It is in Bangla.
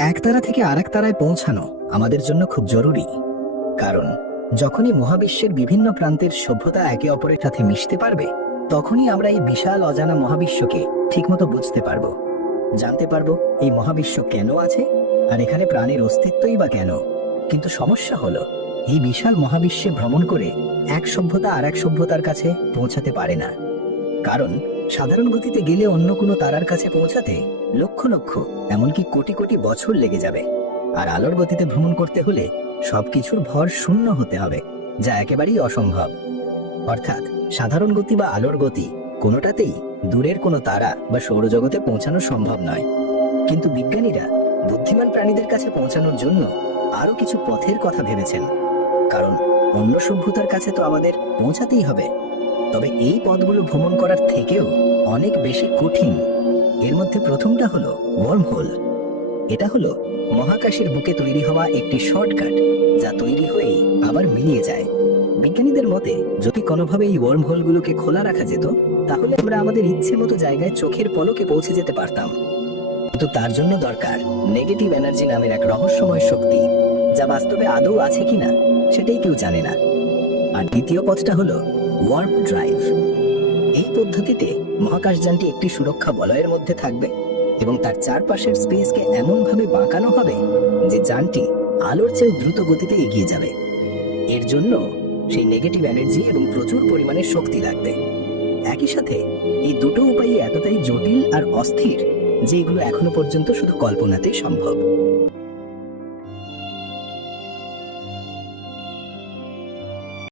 এক তারা থেকে আরেক তারায় পৌঁছানো আমাদের জন্য খুব জরুরি। কারণ যখনই মহাবিশ্বের বিভিন্ন প্রান্তের সভ্যতা একে অপরের সাথে মিশতে পারবে, তখনই আমরা এই বিশাল অজানা মহাবিশ্বকে ঠিকমতো বুঝতে পারবো, জানতে পারবো এই মহাবিশ্ব কেন আছে আর এখানে প্রাণীর অস্তিত্বই বা কেন। কিন্তু সমস্যা হলো, এই বিশাল মহাবিশ্বে ভ্রমণ করে এক সভ্যতা আর এক সভ্যতার কাছে পৌঁছাতে পারে না। কারণ সাধারণ গতিতে গেলে অন্য কোনো তারার কাছে পৌঁছাতে লক্ষ লক্ষ, এমনকি কোটি কোটি বছর লেগে যাবে। আর আলোর গতিতে ভ্রমণ করতে হলে সবকিছুর ভর শূন্য হতে হবে, যা একেবারেই অসম্ভব। অর্থাৎ সাধারণ গতি বা আলোর গতি কোনোটাতেই দূরের কোনো তারা বা সৌরজগতে পৌঁছানো সম্ভব নয়। কিন্তু বিজ্ঞানীরা বুদ্ধিমান প্রাণীদের কাছে পৌঁছানোর জন্য আরো কিছু পথের কথা ভেবেছেন। কারণ অন্য সভ্যতার কাছে তো আমাদের পৌঁছাতেই হবে। তবে এই পথগুলো ভ্রমণ করার থেকেও অনেক বেশি কঠিন। এর মধ্যে প্রথমটা হলো ওয়ার্মহোল। এটা হলো মহাকাশের বুকে তৈরি হওয়া একটি শর্টকাট, যা তৈরি হয়েই আবার মিলিয়ে যায়। বিজ্ঞানীদের মতে যদি কোনোভাবে এই ওয়ার্মহোলগুলোকে খোলা রাখা যেত, তাহলে আমরা আমাদের ইচ্ছে মতো জায়গায় চোখের পলকে পৌঁছে যেতে পারতাম। কিন্তু তার জন্য দরকার নেগেটিভ এনার্জি নামের এক রহস্যময় শক্তি, যা বাস্তবে আদৌ আছে কিনা সেটাই কেউ জানে না। আর দ্বিতীয় পথটা হলো ওয়ার্প ড্রাইভ। এই পদ্ধতিতে মহাকাশযানটি একটি সুরক্ষা বলয়ের মধ্যে থাকবে এবং তার চারপাশের স্পেসকে এমনভাবে বাঁকানো হবে যে যানটি আলোর চেয়েও দ্রুত গতিতে এগিয়ে যাবে। এর জন্য সেই নেগেটিভ এনার্জি এবং প্রচুর পরিমাণে শক্তি লাগবে। একই সাথে এই দুটো উপায় এতটাই জটিল আর অস্থির যে এগুলো এখনো পর্যন্ত শুধু কল্পনাতেই সম্ভব।